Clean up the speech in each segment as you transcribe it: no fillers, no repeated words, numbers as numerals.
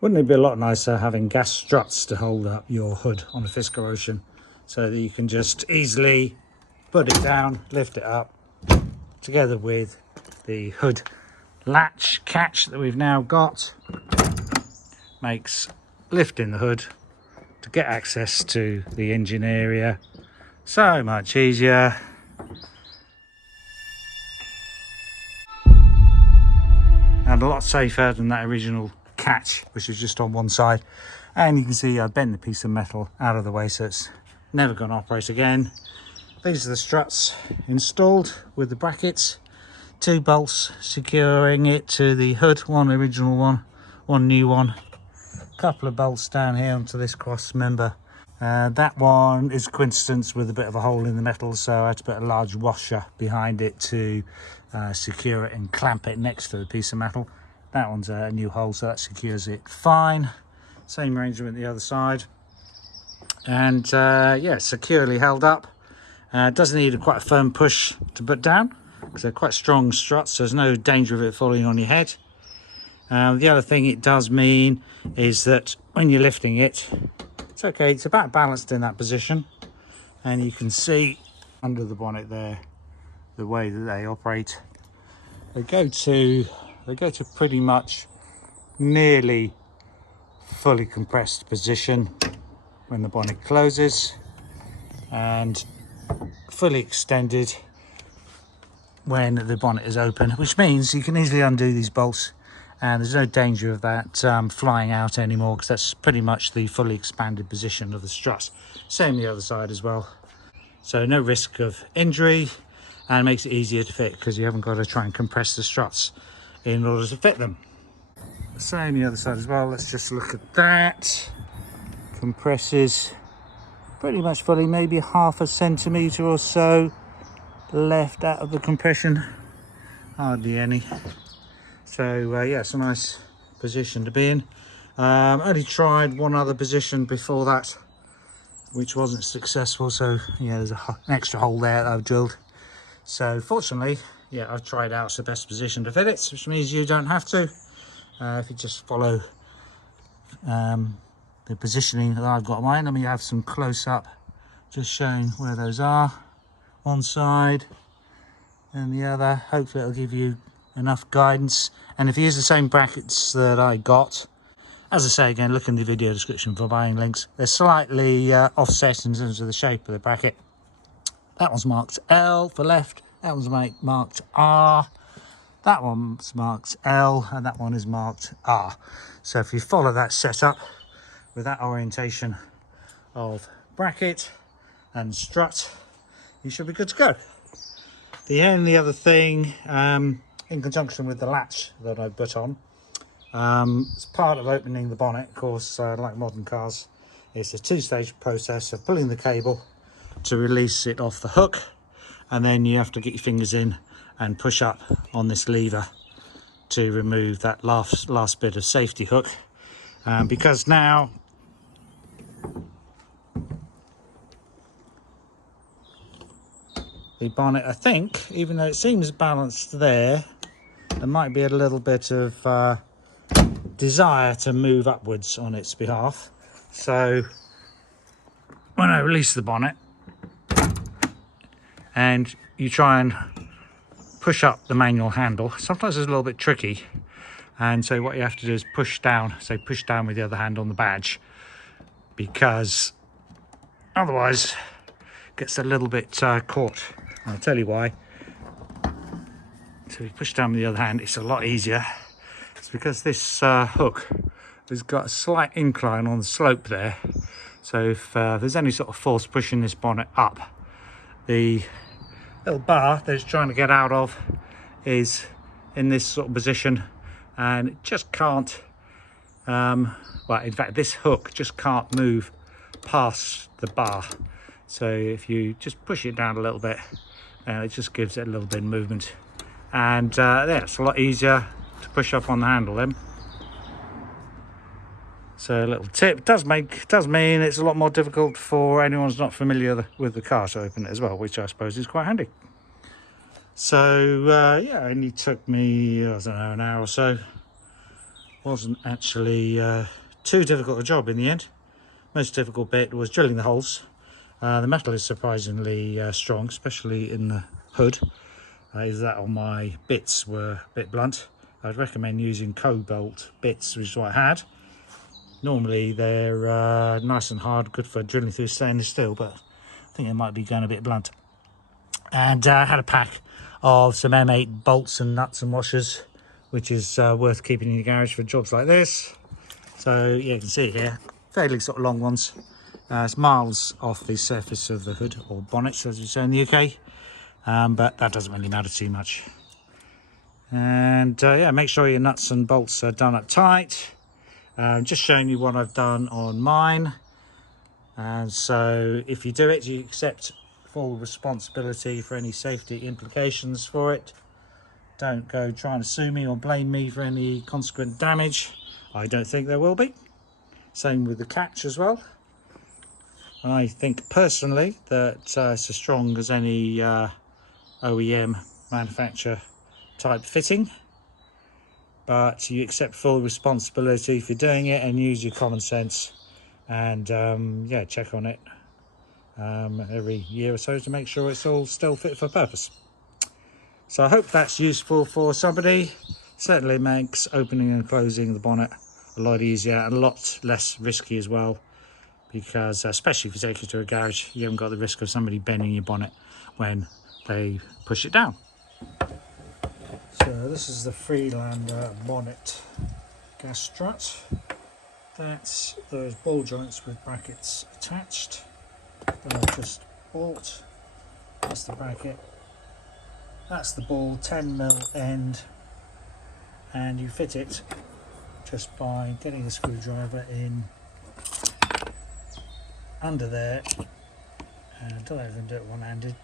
Wouldn't it be a lot nicer having gas struts to hold up your hood on a Fisker Ocean, so that you can just easily put it down, lift it up, together with the hood latch catch that we've now got. Makes lifting the hood to get access to the engine area so much easier. And a lot safer than that original catch, which was just on one side. And you can see I bent the piece of metal out of the way, so it's never going to operate again. These are the struts installed with the brackets, 2 bolts securing it to the hood, one original one, one new one, a couple of bolts down here onto this cross member. That one is coincidence with a bit of a hole in the metal, so I had to put a large washer behind it to secure it and clamp it next to the piece of metal. That one's a new hole, so that secures it fine. Same arrangement the other side, and yeah, securely held up. Doesn't need quite a firm push to put down because they're quite strong struts, so there's no danger of it falling on your head. The other thing it does mean is that when you're lifting it, it's okay, it's about balanced in that position, and you can see under the bonnet there the way that they operate. They go to pretty much nearly fully compressed position when the bonnet closes, and fully extended when the bonnet is open, which means you can easily undo these bolts and there's no danger of that flying out anymore, because that's pretty much the fully expanded position of the strut. Same the other side as well, so no risk of injury, and it makes it easier to fit because you haven't got to try and compress the struts in order to fit them. Same the other side as well. Let's just look at that. Compresses pretty much fully, maybe half a centimetre or so left out of the compression, hardly any. So yeah, it's a nice position to be in. Only tried one other position before that, which wasn't successful, so yeah, there's an extra hole there that I've drilled. So fortunately, yeah, I've tried out the best position to fit it, which means you don't have to. If you just follow the positioning that I've got mine. Let me have some close up, just showing where those are, one side and the other. Hopefully it'll give you enough guidance. And if you use the same brackets that I got, as I say again, look in the video description for buying links. They're slightly offset in terms of the shape of the bracket. That one's marked L for left, that one's marked R, that one's marked L, and that one is marked R. So if you follow that setup with that orientation of bracket and strut, you should be good to go. The only other thing, in conjunction with the latch that I put on, as part of opening the bonnet, of course, like modern cars, it's a 2-stage process of pulling the cable to release it off the hook, and then you have to get your fingers in and push up on this lever to remove that last bit of safety hook, because now the bonnet, I think, even though it seems balanced there might be a little bit of desire to move upwards on its behalf. So when I release the bonnet and you try and push up the manual handle, sometimes it's a little bit tricky, and so what you have to do is push down, so push down with the other hand on the badge, because otherwise it gets a little bit caught. I'll tell you why. So you push down with the other hand, it's a lot easier. It's because this hook has got a slight incline on the slope there, so if there's any sort of force pushing this bonnet up, the little bar that it's trying to get out of is in this sort of position, and it just can't well, in fact this hook just can't move past the bar. So if you just push it down a little bit, it just gives it a little bit of movement, and yeah, it's a lot easier to push up on the handle then. So a little tip, does mean it's a lot more difficult for anyone who's not familiar with the car to open it as well, which I suppose is quite handy. So yeah, it only took me, I don't know, an hour or so wasn't actually too difficult a job in the end. Most difficult bit was drilling the holes. The metal is surprisingly strong, especially in the hood. Is that on my bits were a bit blunt. I'd recommend using cobalt bits, which is what I had. Normally they're nice and hard, good for drilling through stainless steel, but I think it might be going a bit blunt. And I had a pack of some M8 bolts and nuts and washers, which is worth keeping in your garage for jobs like this. So yeah, you can see it here, fairly sort of long ones. It's miles off the surface of the hood, or bonnet as we say in the UK, but that doesn't really matter too much. And yeah, make sure your nuts and bolts are done up tight. Just showing you what I've done on mine. And so if you do it, you accept full responsibility for any safety implications for it. Don't go trying to sue me or blame me for any consequent damage. I don't think there will be. Same with the catch as well. I think personally that it's as strong as any OEM manufacturer type fitting, but you accept full responsibility for doing it and use your common sense, and yeah, check on it every year or so to make sure it's all still fit for purpose. So I hope that's useful for somebody. Certainly makes opening and closing the bonnet a lot easier and a lot less risky as well, because especially if you take it to a garage, you haven't got the risk of somebody bending your bonnet when they push it down. So this is the Freelander Bonnet gas strut. That's those ball joints with brackets attached that I've just bought. That's the bracket. That's the ball, 10mm end, and you fit it just by getting a screwdriver in under there, and I don't know if I can do it one-handed,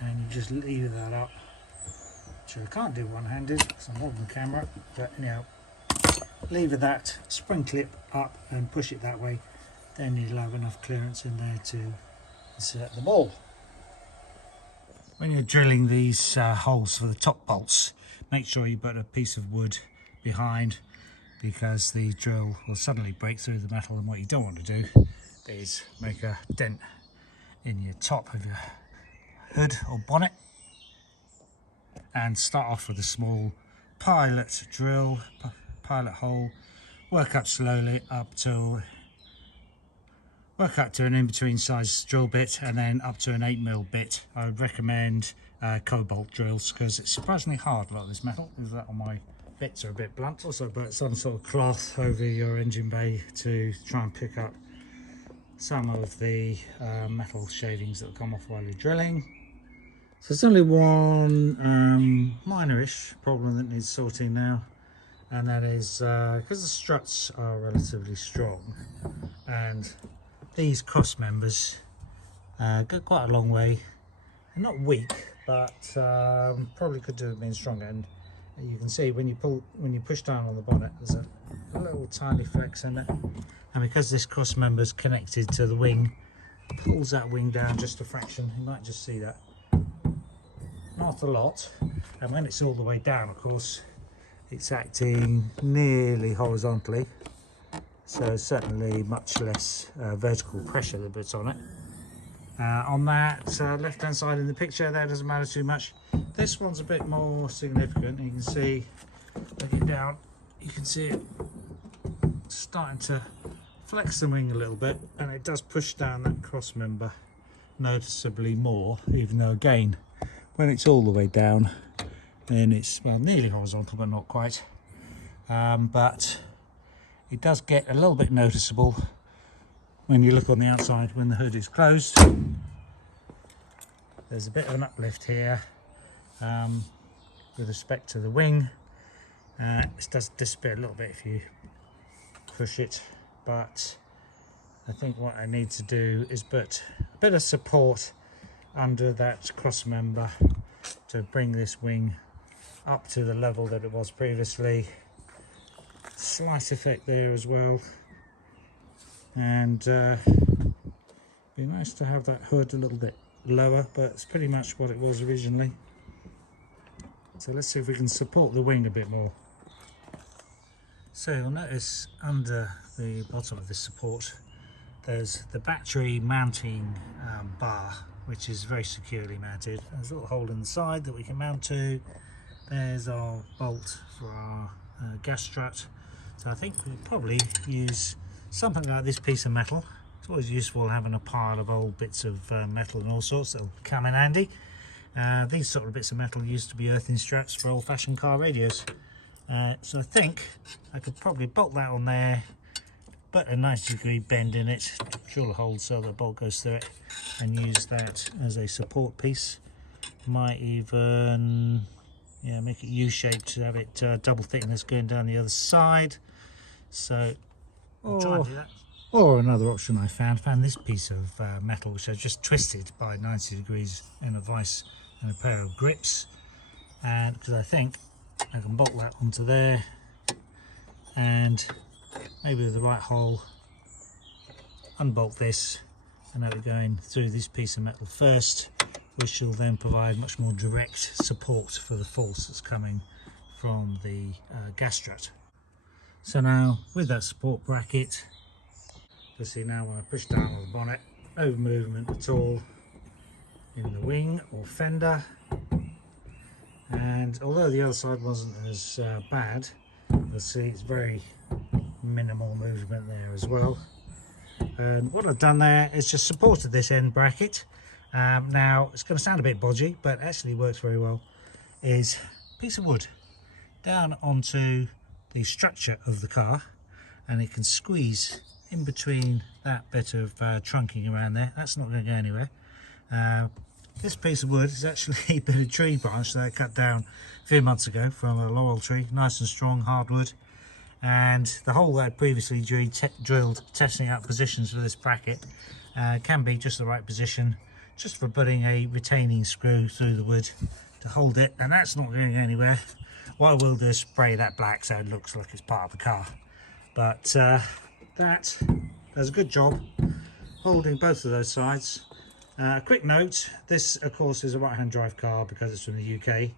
and you just lever that up. So I can't do one-handed because I'm holding the camera, but anyhow, lever that spring clip up and push it that way, then you'll have enough clearance in there to insert the ball. When you're drilling these holes for the top bolts, make sure you put a piece of wood behind, because the drill will suddenly break through the metal, and what you don't want to do is make a dent in your top of your hood or bonnet. And start off with a small pilot drill, pilot hole, work up slowly up to an in-between size drill bit, and then up to an 8mm bit. I would recommend cobalt drills because it's surprisingly hard, a lot of this metal. Is that on my bits are a bit blunt. Also put some sort of cloth over your engine bay to try and pick up some of the metal shavings that will come off while you're drilling. So there's only one minor-ish problem that needs sorting now, and that is because the struts are relatively strong, and these cross members go quite a long way. They're not weak, but probably could have been stronger. And you can see when you push down on the bonnet, there's a little tiny flex in it, and because this cross member is connected to the wing, it pulls that wing down just a fraction. You might just see that. Not a lot, and when it's all the way down, of course, it's acting nearly horizontally, so certainly much less vertical pressure that puts on it. On that left hand side in the picture, that doesn't matter too much. This one's a bit more significant. You can see, look it down, you can see it starting to flex the wing a little bit, and it does push down that cross member noticeably more, even though again, when it's all the way down, then it's, well, nearly horizontal, but not quite. But it does get a little bit noticeable when you look on the outside when the hood is closed. There's a bit of an uplift here with respect to the wing. It does disappear a little bit if you push it, but I think what I need to do is put a bit of support under that cross member to bring this wing up to the level that it was previously. Slight effect there as well, and be nice to have that hood a little bit lower, but it's pretty much what it was originally. So let's see if we can support the wing a bit more. So you'll notice under the bottom of this support there's the battery mounting bar, which is very securely mounted. There's a little hole in the side that we can mount to. There's our bolt for our gas strut. So I think we'll probably use something like this piece of metal. It's always useful having a pile of old bits of metal and all sorts that'll come in handy. These sort of bits of metal used to be earthing struts for old-fashioned car radios. So I think I could probably bolt that on there, put a 90-degree bend in it, drill a hole so the bolt goes through it, and use that as a support piece. Might even make it U-shaped to have it double thickness going down the other side. So I'll try and do that. Or another option I found this piece of metal which I just twisted by 90 degrees in a vise and a pair of grips, and because I think I can bolt that onto there, and maybe with the right hole unbolt this, and that we're going through this piece of metal first, which will then provide much more direct support for the force that's coming from the gas strut. So now with that support bracket, you'll see now when I push down on the bonnet, no movement at all in the wing or fender. And although the other side wasn't as bad, you'll see it's very minimal movement there as well. And what I've done there is just supported this end bracket. Now it's going to sound a bit bodgy, but actually works very well. Is a piece of wood down onto the structure of the car, and it can squeeze in between that bit of trunking around there. That's not going to go anywhere. This piece of wood is actually a bit of tree branch that I cut down a few months ago from a laurel tree, nice and strong hardwood. And the hole that I previously drilled testing out positions for this bracket can be just the right position, just for putting a retaining screw through the wood to hold it, and that's not going anywhere. What I will do is spray that black so it looks like it's part of the car. But that does a good job holding both of those sides. Quick note, this of course is a right-hand drive car because it's from the UK.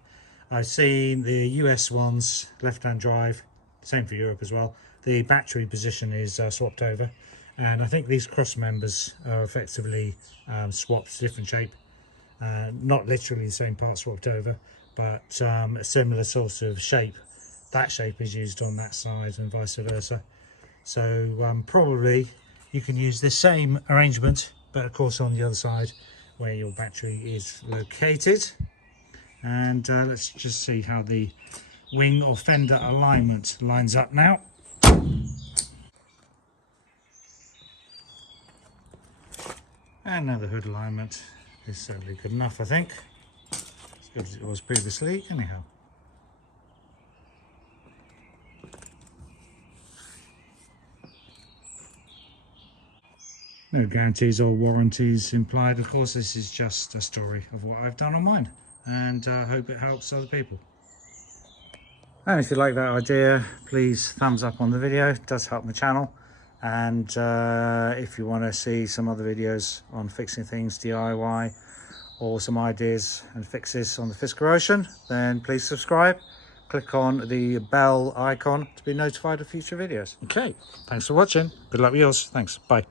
I've seen the US ones left-hand drive, same for Europe as well. The battery position is swapped over, and I think these cross members are effectively swapped, different shape. Not literally the same part swapped over, but a similar sort of shape. That shape is used on that side and vice versa. So probably you can use this same arrangement, but of course on the other side where your battery is located. And let's just see how the wing or fender alignment lines up now. And now the hood alignment is certainly good enough, I think. As good as it was previously, anyhow. No guarantees or warranties implied. Of course, this is just a story of what I've done on mine, and I hope it helps other people. And if you like that idea, please thumbs up on the video. It does help my channel. And if you want to see some other videos on fixing things DIY, or some ideas and fixes on the Fisker Ocean, then please subscribe. Click on the bell icon to be notified of future videos. Okay, thanks for watching. Good luck with yours. Thanks. Bye.